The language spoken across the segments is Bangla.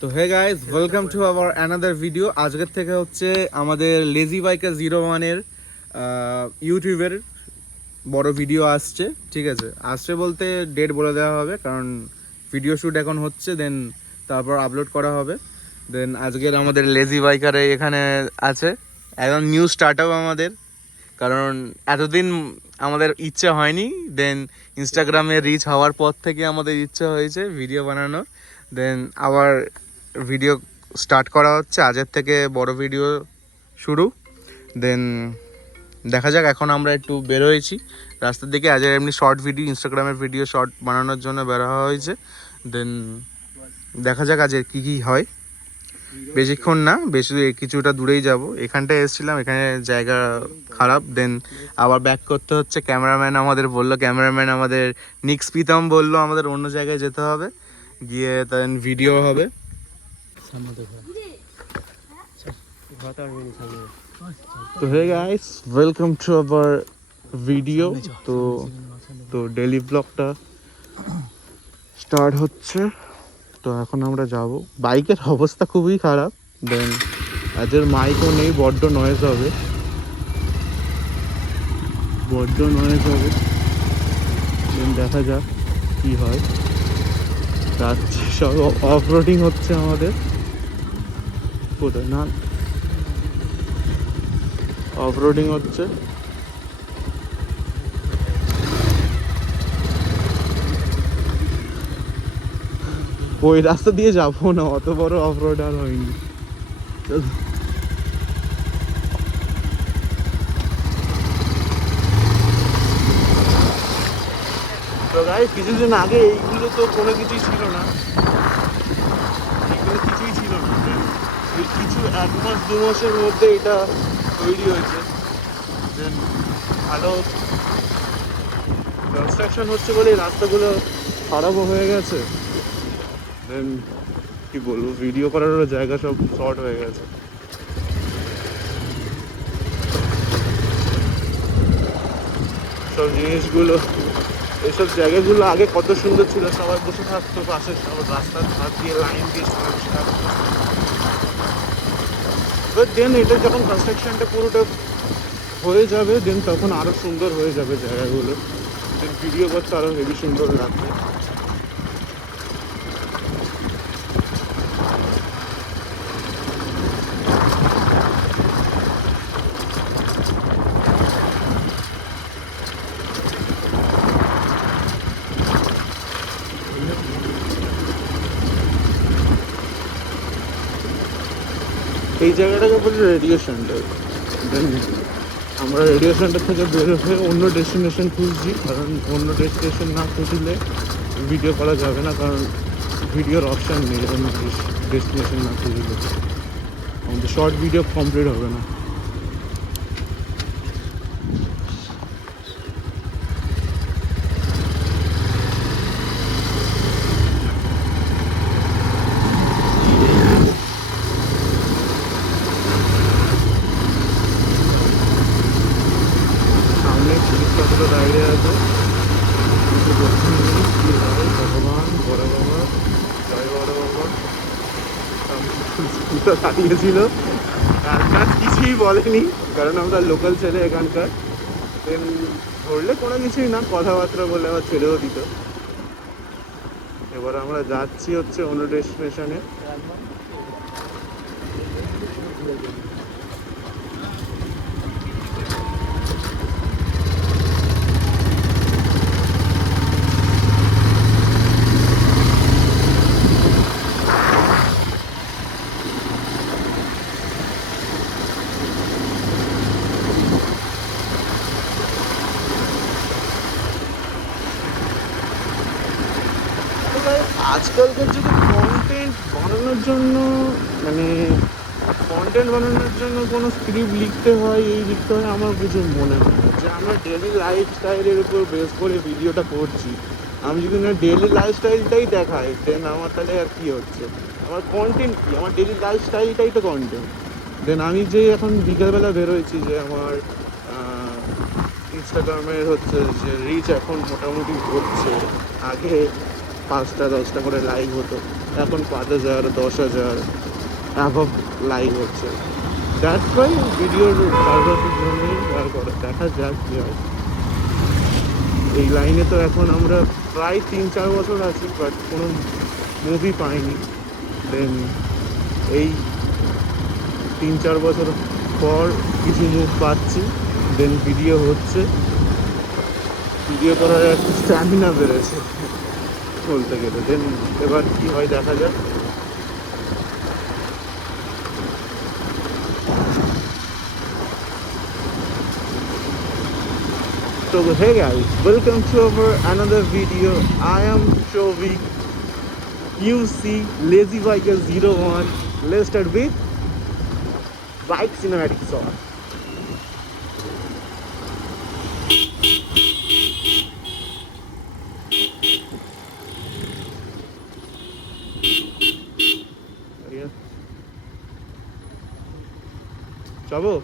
তো hey guys, welcome to our another video. আজকের থেকে হচ্ছে আমাদের লেজি বাইকার 01-এর ইউটিউবের বড় ভিডিও আসছে। ঠিক আছে, আসছে বলতে ডেট বলে দেওয়া হবে, কারণ ভিডিও শ্যুট এখন হচ্ছে, দেন তারপর আপলোড করা হবে। দেন আজকের আমাদের লেজি বাইকারে এখানে আছে একদম নিউ স্টার্ট আপ আমাদের, কারণ এতদিন আমাদের ইচ্ছে হয়নি। দেন ইনস্টাগ্রামে রিচ হওয়ার পর থেকে আমাদের ইচ্ছে হয়েছে ভিডিও বানানোর। দেন আবার ভিডিও স্টার্ট করা হচ্ছে, আজের থেকে বড় ভিডিও শুরু। দেন দেখা যাক, এখন আমরা একটু বের হয়েছি রাস্তার দিকে। আজের এমনি শর্ট ভিডিও, ইনস্টাগ্রামের ভিডিও শর্ট বানানোর জন্য বের হওয়া হয়েছে। দেন দেখা যাক আজের কী কী হয়। বেশিক্ষণ না, বেশি কিছুটা দূরেই যাব। এখানটায় এসেছিলাম, এখানে জায়গা খারাপ। দেন আবার ব্যাক করতে হচ্ছে। ক্যামেরাম্যান আমাদের বললো, ক্যামেরাম্যান আমাদের নিক্স প্রীতম বললো আমাদের অন্য জায়গায় যেতে হবে, গিয়ে দেন ভিডিও হবে। তো hey guys, welcome to our video. তো ডেইলি ব্লগটা স্টার্ট হচ্ছে। তো এখন আমরা যাব। বাইকের অবস্থা খুবই খারাপ। দেন আজের মাইকও নেই, বড্ড নয়েজ হবে। দেন দেখা যাক কি হয়। যাচ্ছি, সব অফ রোডিং হচ্ছে আমাদের। কোথায় না, অফ রোডিং হচ্ছে। ওই রাস্তা দিয়ে যাবো না, অত বড় অফ রোড আর হয়নি। তো গাইস, কিছুদিন আগে এইগুলো তো কোনো কিছুই ছিল না, এগুলো কিছুই ছিল না। এই কিছু 1-2 মাসের মধ্যে এটা তৈরি হয়েছে। দেন ভালো কনস্ট্রাকশন হচ্ছে বলে এই রাস্তাগুলো খারাপও হয়ে গেছে। দেন কি বলবো, ভিডিও করারও জায়গা সব শর্ট হয়ে গেছে। সব জিনিসগুলো, এইসব জায়গাগুলো আগে কত সুন্দর ছিল, সবাই বসে থাকতো পাশে, সব রাস্তার ধার দিয়ে লাইন দিয়ে সবাই বসে থাকতো। বাট দেন এটা যখন কনস্ট্রাকশনটা পুরোটা হয়ে যাবে, দেন তখন আরও সুন্দর হয়ে যাবে জায়গাগুলো। দেন ভিডিও করতে আরও হেভি সুন্দর লাগবে। এই জায়গাটাকে বলি রেডিও সেন্টার। দেন আমরা রেডিও সেন্টার থেকে বের হয়ে অন্য ডেস্টিনেশন খুঁজছি, কারণ অন্য ডেস্টিনেশন না খুঁজলে ভিডিও করা যাবে না, কারণ ভিডিওর অপশান নেই। অন্য ডেস্টিনেশন না খুঁজলে আমাদের শর্ট ভিডিও কমপ্লিট হবে না। সামনে জিনিসপত্র দাঁড়িয়ে আছে, ভগবান, বড় বাবা, জয় বড় বাবা। স্কুটার দাঁড়িয়েছিল, তার কিছুই বলেনি, কারণ আমরা লোকাল ছেলে এখানকার। দেন ধরলে কোনো কিছুই না, কথাবার্তা বলে আবার ছেড়েও দিত। এবার আমরা যাচ্ছি হচ্ছে অন্য ডেস্টিনেশনে। আজকালকার যুগে কন্টেন্ট বানানোর জন্য, মানে কোনো স্ক্রিপ্ট লিখতে হয়, লিখতে হয়, আমার কিছু মনে হয় না। যে আমরা ডেলি লাইফস্টাইলের উপর বেস করে ভিডিওটা করছি, আমি যদি না ডেলি লাইফস্টাইলটাই দেখাই, দেন আমার তাহলে আর কী হচ্ছে? আমার কন্টেন্ট কী? আমার ডেলি লাইফস্টাইলটাই তো কন্টেন্ট। দেন আমি যে এখন বিকেলবেলা বেরোয়েছি, যে আমার ইনস্টাগ্রামের হচ্ছে যে রিচ এখন মোটামুটি হচ্ছে, আগে 5টা 10টা করে লাইক হতো, এখন 5,000 10,000 অ্যাভব লাইভ হচ্ছে। দ্যাটস ওয়াই ভিডিওর পারপাসের জন্যই শেয়ার করে, দেখা যাক কী হয়। এই লাইনে তো এখন আমরা প্রায় 3-4 বছর আছি, বাট কোনো মুভি পাইনি। দেন এই 3-4 বছর পর কিছু মুভ পাচ্ছি, দেন ভিডিও হচ্ছে, ভিডিও করার একটা স্ট্যামিনা বেড়েছে বলতে গেলে। দেন এবার কি হয় দেখা যাক। So hey guys, welcome to our another video. I am Shovik. You see Lazy Biker 01. Let's start with bike cinematic shot. যাবো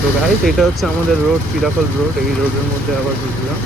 তো গাইস, এটা হচ্ছে আমাদের রোড, পিরাকল রোড। এই রোডের মধ্যে আবার বুঝলাম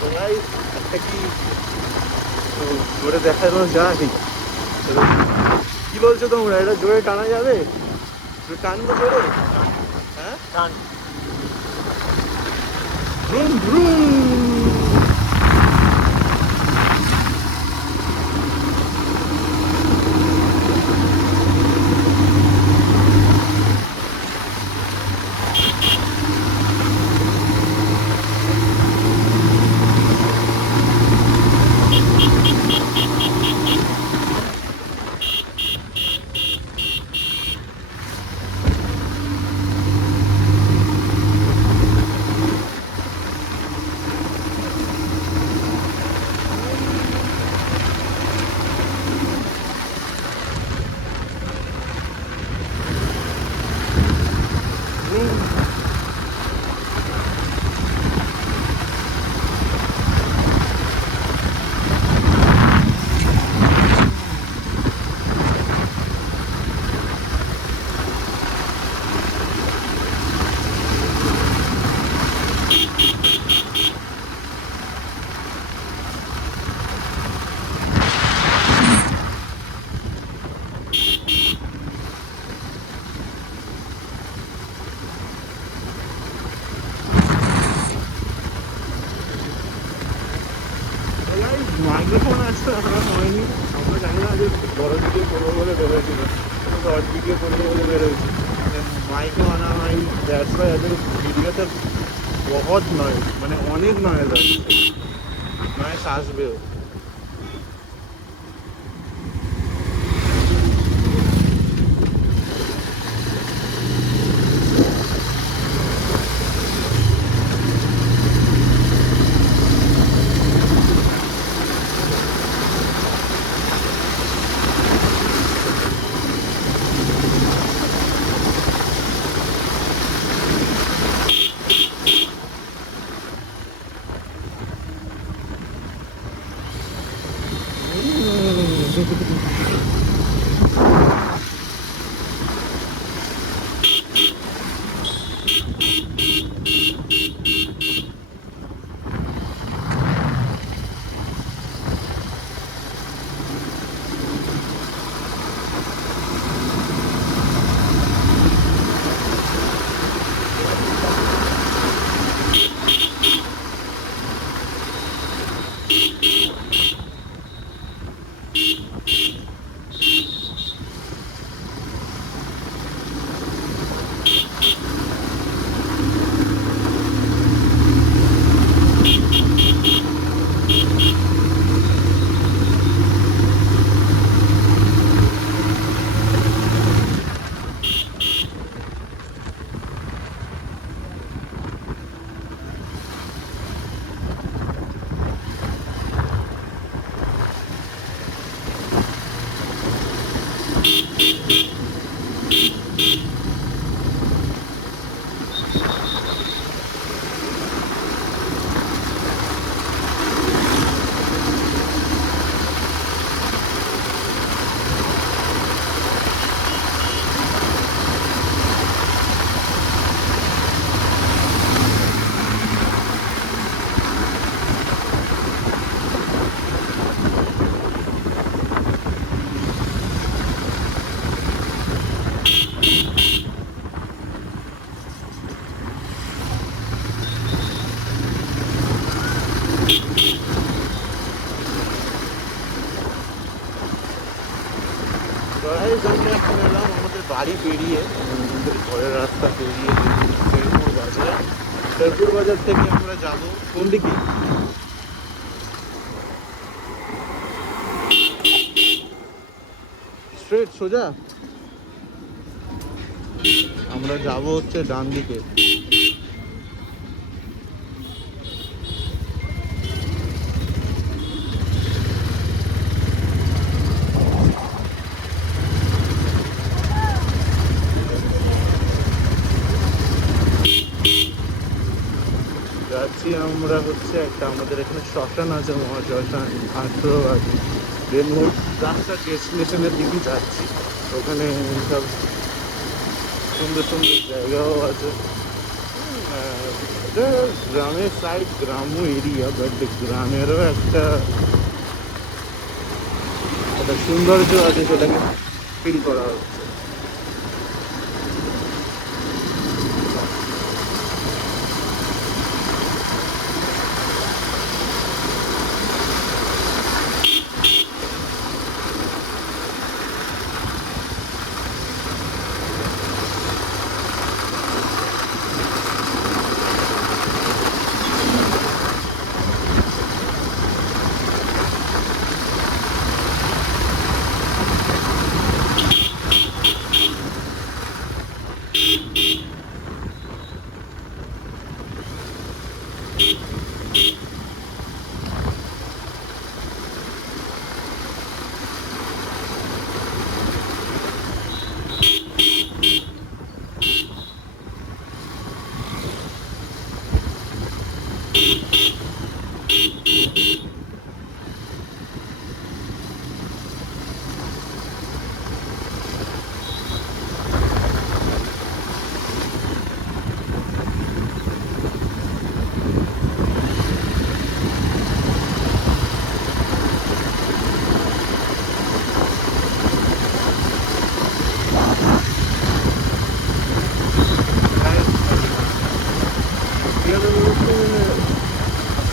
তো গাইস, একটা কি জোরে দেখানো যায়? কি বলছো তোমরা, এটা জোরে টানা যাবে? টানবো জোরে? হ্যাঁ, টান। ব্রুম ব্রুম। মাইক্রোফোন আসতে আমরা হয়নি, আমরা জানি না যে বড় ভিডিও করবো বলে বেরোয়েছিল, শর্ট ভিডিও করবো বলে বেরোয়েছি। মাইকও আনা হয়, দ্যাটস ওয়াই এদের ভিডিওতে বহুত নয়, মানে অনেক নয়েজ আছে, নয়েজ আসবেও। আমরা এখন এলাম আমাদের বাড়ি পেরিয়ে, আমাদের ঘরের রাস্তা পেরিয়ে শেরপুর বাজার। শেরপুর বাজার থেকে আমরা যাব কোন দিকে? স্ট্রেট সোজা আমরা যাব হচ্ছে ডান দিকে। যাচ্ছি আমরা হচ্ছে একটা, আমাদের এখানে শ্মশান আছে, মহাশ্মশান 18 আছে। দেন রাস্তার ডেস্টিনেশনের দিকে যাচ্ছি, ওখানে সব সুন্দর সুন্দর জায়গাও আছে। এটা গ্রামের সাইড, গ্রাম্য এরিয়া, বাট গ্রামেরও একটা সৌন্দর্য আছে, সেটাকে ফিল করা হচ্ছে।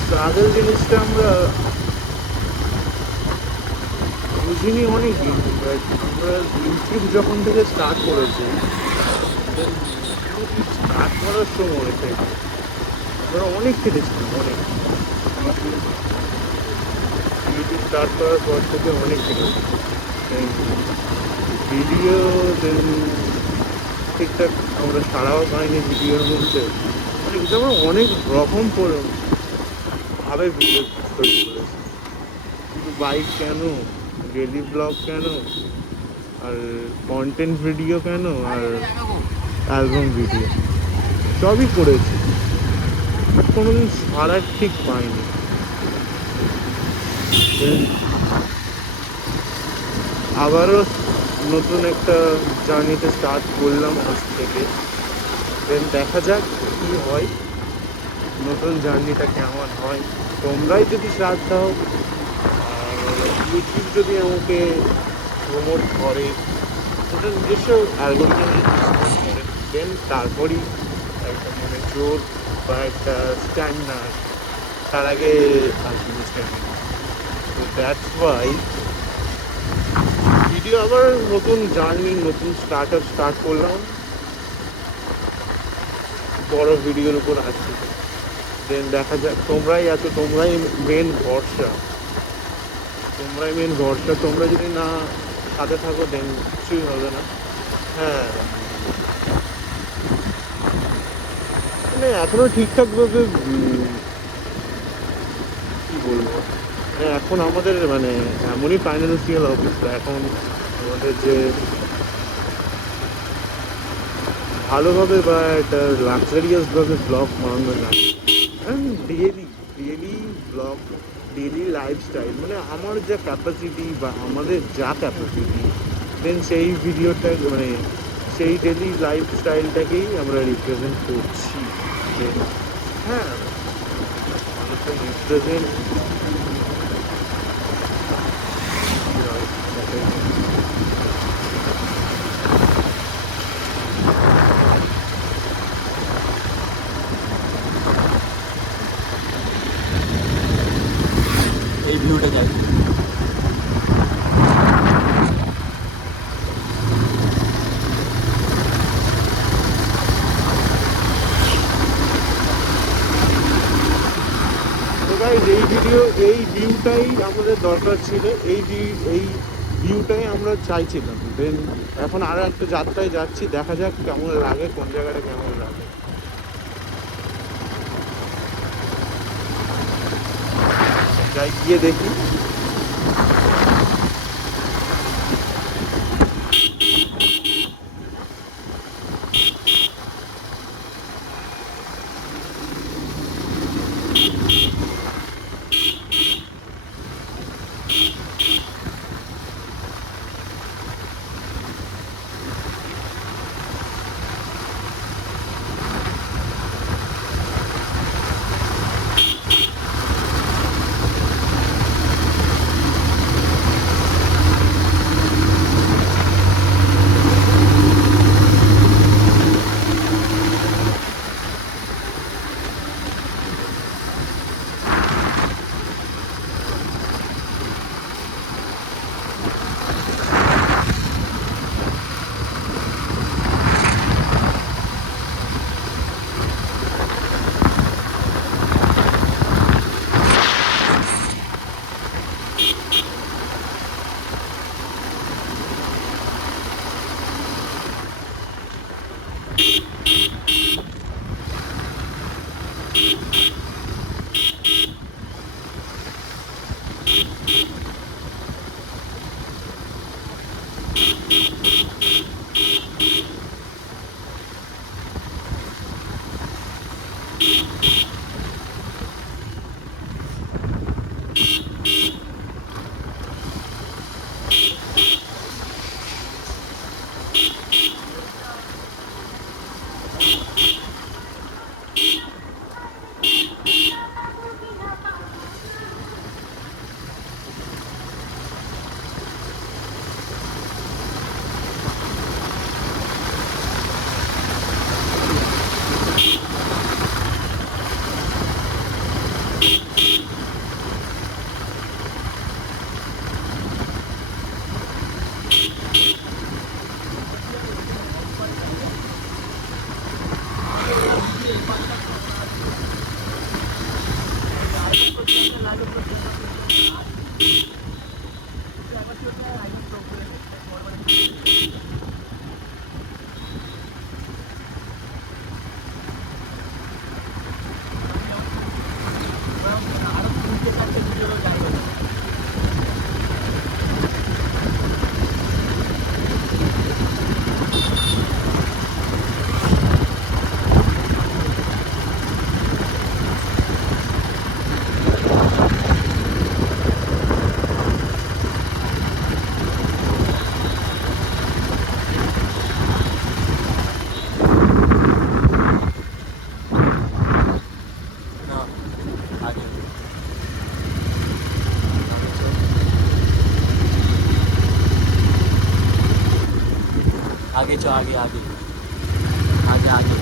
ট্রাভেল জিনিসটা আমরা বুঝিনি অনেক দিন, আমরা ইউটিউব যখন থেকে স্টার্ট করেছি, স্টার্ট করার সময় থেকে আমরা অনেক কেটেছিলাম, অনেক ইউটিউব স্টার্ট করার পর থেকে অনেক কেটেছি ভিডিও। দেন ঠিকঠাক আমরা সারাও পাইনি ভিডিওর মধ্যে, আমরা অনেক রকম ভাবে ভিডিও তৈরি করেছি। শুধু বাইক কেন, ডেলি ব্লগ কেন, আর কন্টেন্ট ভিডিও কেন, আর অ্যালবাম ভিডিও সবই করেছি, কোনোদিন সারার ঠিক পাইনি। আবারও নতুন একটা জার্নিতে স্টার্ট করলাম আজ থেকে। দেন দেখা যাক কী হয়, নতুন জার্নিটা কেমন হয়। তোমরাই যদি সাথ দাও, ইউটিউব যদি আমাকে প্রমোট করে, ওটা নিজস্ব অ্যালগোরিদম করে, দেন তারপরই একটা মনে জোর বা একটা স্ট্যান্ড না, তার আগে আর জিনিসটা নেই। তো দ্যাটস ওয়াই ভিডিও আবার নতুন জার্নি, নতুন স্টার্ট করলাম, বড় ভিডিওর উপর আসছি। দেন দেখা যাক, তোমরাই আছো, তোমরাই মেন ভরসা, তোমরা যদি না সাথে থাকো দেন কিছুই হবে না। হ্যাঁ, মানে এখনো ঠিকঠাকভাবে কি বলবো, এখন আমাদের মানে এমনই ফাইন্যান্সিয়াল অবস্থা, এখন আমাদের যে ভালোভাবে বা একটা লাক্সারিয়াসভাবে ব্লগ বানানো যায়। And daily blog, daily lifestyle, মানে আমার যা ক্যাপাসিটি বা আমাদের যা ক্যাপাসিটি, দেন সেই ভিডিওটা মানে সেই ডেলি লাইফস্টাইলটাকেই আমরা রিপ্রেজেন্ট করছি। Then, হ্যাঁ, অনেকটা রিপ্রেজেন্ট। এই ভিউটা যাই। তো গাইজ এই ভিউটাই আমাদের দরকার ছিল, এই ভিউটাই আমরা চাইছিলাম। দেন এখন আরও একটা যাত্রায় যাচ্ছি, দেখা যাক কেমন লাগে, কোন জায়গাটা কেমন লাগে। যাই গিয়ে দেখি। आगे चो, आगे आगे आगे आगे।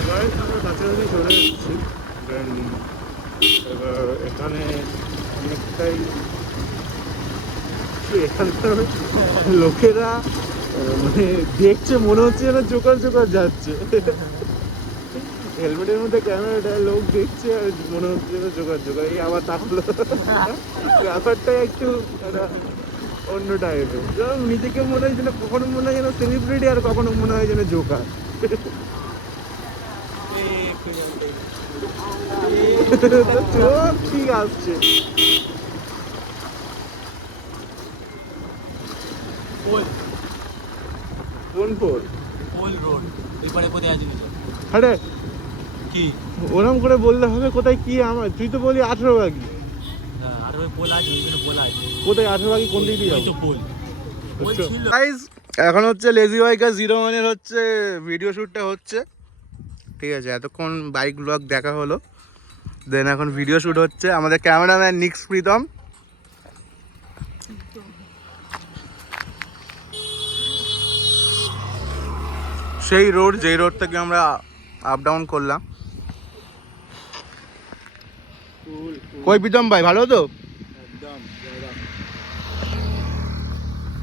এবার আমরা কাছাকাছি চলে এসেছি। এবার এখানে অনেকটাই এখানকার লোকেরা মানে দেখছে মনে হচ্ছে যেন জোকার জোকার যাচ্ছে। হেলমেটের মধ্যে ক্যামেরাটা লোক দেখছে আর মনে হচ্ছে যেন জোকার জোকার। এই আবার তাহলে ব্যাপারটা একটু একটা অন্য টাইপের। যেমন নিজেকে মনে হয় যেন কখনো মনে হয় যেন সেলিব্রিটি আর কখনো মনে হয় যেন জোকার। চোখ ঠিক আসছে। পোল কোন ফোর? পোল রোড এবারে কোথায় আছে কিছু আরে কি ওরম করে বললে হবে কোথায় কি আমার? তুই তো বলি 18 বাগি। হ্যাঁ আর ওই পোল আছে ওইখানে পোল আছে কোথায় 18 বাগি কোন দিক দিয়ে ওই যাবো? তো পোল পোল ছিল গাইস এখন হচ্ছে লেজি বাইকার 01 হচ্ছে ভিডিও শ্যুটটা হচ্ছে, ঠিক আছে? এতক্ষণ বাইক ব্লগ দেখা হলো, দেন এখন ভিডিও শ্যুট হচ্ছে। আমাদের ক্যামেরাম্যান নিক্স প্রীতম। সেই রোড যেই রোড থেকে আমরা আপ ডাউন করলাম। কই প্রীতম ভাই, ভালো তো?